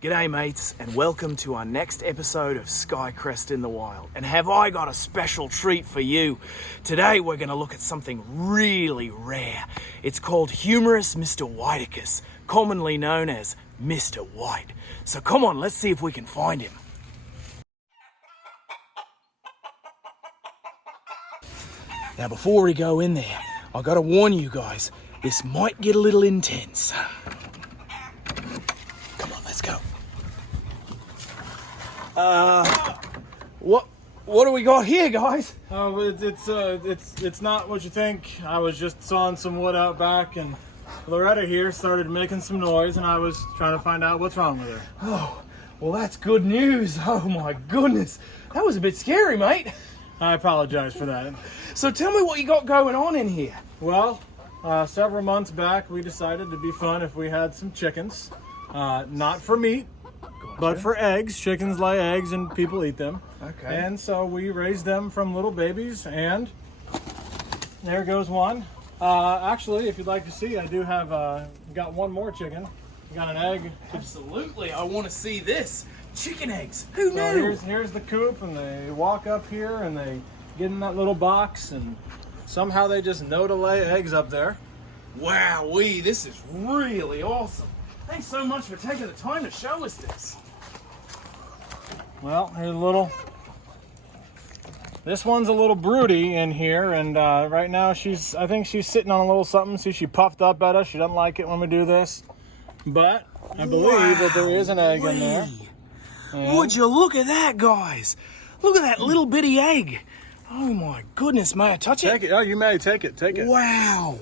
G'day mates, and welcome to our next episode of Skycrest in the Wild. And have I got a special treat for you? Today we're going to look at something really rare. It's called Humerus Mr. Whiticus, commonly known as Mr. White. So come on, let's see if we can find him. Now before we go in there, I've got to warn you guys, this might get a little intense. Come on, let's go. What do we got here, guys? Oh, it's not what you think. I was just sawing some wood out back, and Loretta here started making some noise, and I was trying to find out what's wrong with her. Oh, well, that's good news. Oh my goodness, that was a bit scary, mate. I apologize for that. So tell me what you got going on in here. Well, several months back, we decided it'd be fun if we had some chickens, not for meat. Gotcha. But for eggs. Chickens lay eggs and people eat them. Okay. And so we raised them from little babies, and there goes one. Actually, if you'd like to see, I do have got one more chicken. Got an egg. Absolutely, I want to see this. Chicken eggs. Who So knew? here's the coop, and they walk up here and they get in that little box, and somehow they just know to lay eggs up there. Wowee, this is really awesome. Thanks so much for taking the time to show us this. Well, here's a little. This one's a little broody in here, and right now I think she's sitting on a little something. See, she puffed up at us. She doesn't like it when we do this, but I believe that there is an egg in there. And Would you look at that, guys? Look at that little bitty egg. Oh my goodness, may I touch it? take it. Oh, you may take it. Take it. Wow,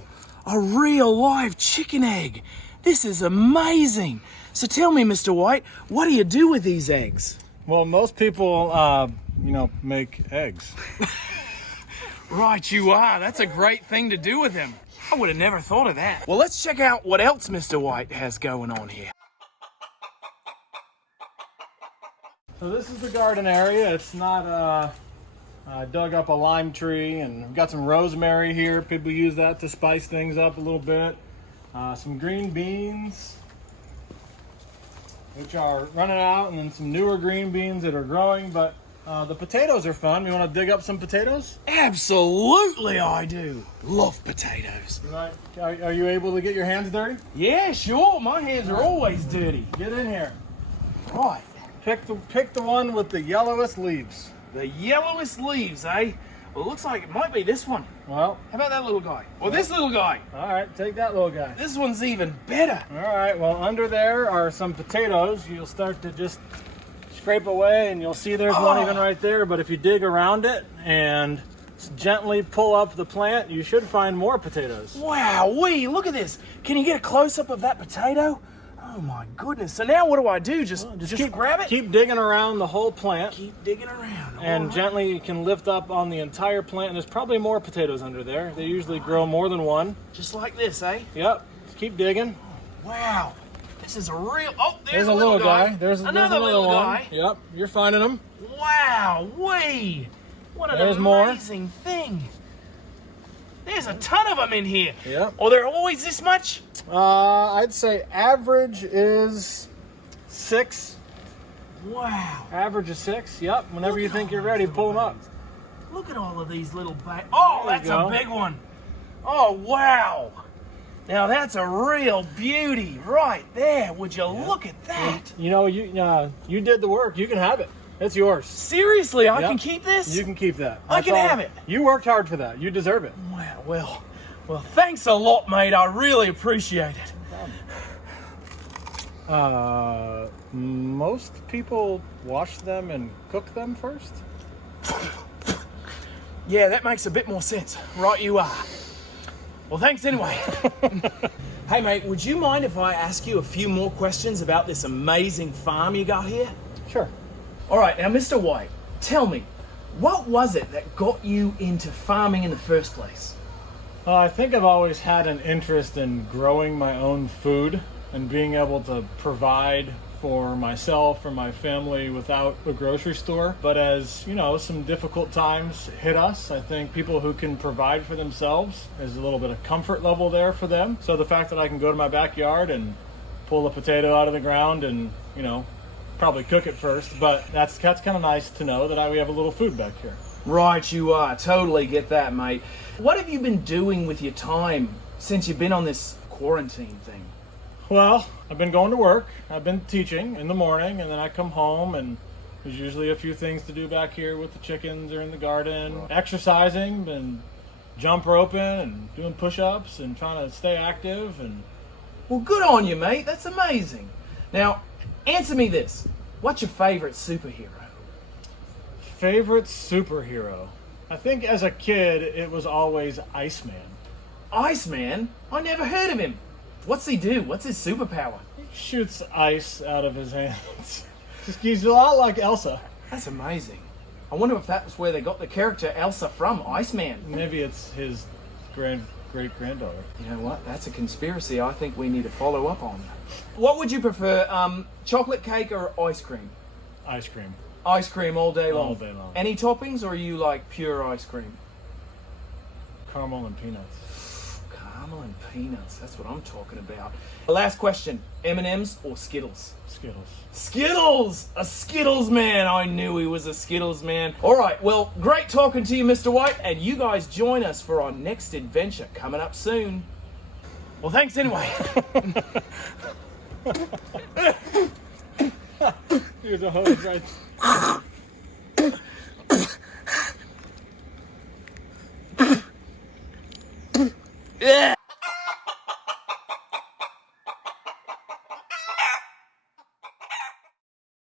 a real live chicken egg. This is amazing. So tell me, Mr. White, what do you do with these eggs? Well, most people, make eggs. Right, you are. That's a great thing to do with them. I would have never thought of that. Well, let's check out what else Mr. White has going on here. So this is the garden area. It's not. I dug up a lime tree, and we've got some rosemary here. People use that to spice things up a little bit. Some green beans, which are running out, and then some newer green beans that are growing. But the potatoes are fun. You want to dig up some potatoes? Absolutely, I do. Love potatoes. Are you able to get your hands dirty? Yeah, sure. My hands are always dirty. Get in here. Right. Pick the one with the yellowest leaves. The yellowest leaves, eh? Well, it looks like it might be this one. Well, How about that little guy? Or this little guy? all right, take that little guy. This one's even better. All right, well, under there are some potatoes. You'll start to just scrape away, and you'll see there's one even right there. But if you dig around it and gently pull up the plant, you should find more potatoes. Wowee, look at this. Can you get a close-up of that potato? Oh my goodness. So now what do I do? Just keep grab it? Keep digging around the whole plant. Keep digging around. And All right. gently you can lift up on the entire plant. And there's probably more potatoes under there. They usually grow more than one. Just like this, eh? Yep. Just keep digging. Wow. This is a real... Oh, There's a little guy. There's another little one. guy. Yep. You're finding them. Wowee. What an There's more. amazing thing. There's a ton of them in here. Yep. Oh, there always this much? I'd say average is 6. Wow. Average is 6. Yep. Whenever Look you at think all you're those ready, little pull them up. babies. Look at all of these little babies. Oh, There you that's go. a big one. Oh, wow. Now that's a real beauty right there. Would you look at that? You know, you did the work. You can have it. It's yours. Seriously, I Yep. can keep this? You can keep that. I That's can all. have it. You worked hard for that. You deserve it. Wow, well, thanks a lot, mate. I really appreciate it. Most people wash them and cook them first. Yeah, that makes a bit more sense. Right you are. Well, thanks anyway. Hey, mate, would you mind if I ask you a few more questions about this amazing farm you got here? Sure. All right, now, Mr. White, tell me, what was it that got you into farming in the first place? I think I've always had an interest in growing my own food and being able to provide for myself or my family without a grocery store. But as, some difficult times hit us, I think people who can provide for themselves, there's a little bit of comfort level there for them. So the fact that I can go to my backyard and pull a potato out of the ground and probably cook it first. But that's kind of nice to know that we have a little food back here. Right, you are. Totally get that, mate. What have you been doing with your time since you've been on this quarantine thing? Well, I've been going to work. I've been teaching in the morning, and then I come home, and there's usually a few things to do back here with the chickens or in the garden. Right. Exercising, been jump roping and doing push-ups and trying to stay active. And well, good on you, mate. That's amazing. Now, answer me this. What's your favorite superhero? Favorite superhero? I think as a kid, it was always Iceman. Iceman? I never heard of him. What's he do? What's his superpower? He shoots ice out of his hands. He's a lot like Elsa. That's amazing. I wonder if that was where they got the character Elsa from, Iceman. Maybe it's his great-granddaughter. You know what? That's a conspiracy I think we need to follow up on. What would you prefer, chocolate cake or ice cream? Ice cream. Ice cream all day long? All day long. Any toppings, or are you like pure ice cream? Caramel and peanuts. Caramel and peanuts, that's what I'm talking about. Last question, M&M's or Skittles? Skittles. Skittles! A Skittles man! I knew he was a Skittles man. Alright, well, great talking to you, Mr. White, and you guys join us for our next adventure coming up soon. Well, thanks anyway. Here's a hose right. Yeah.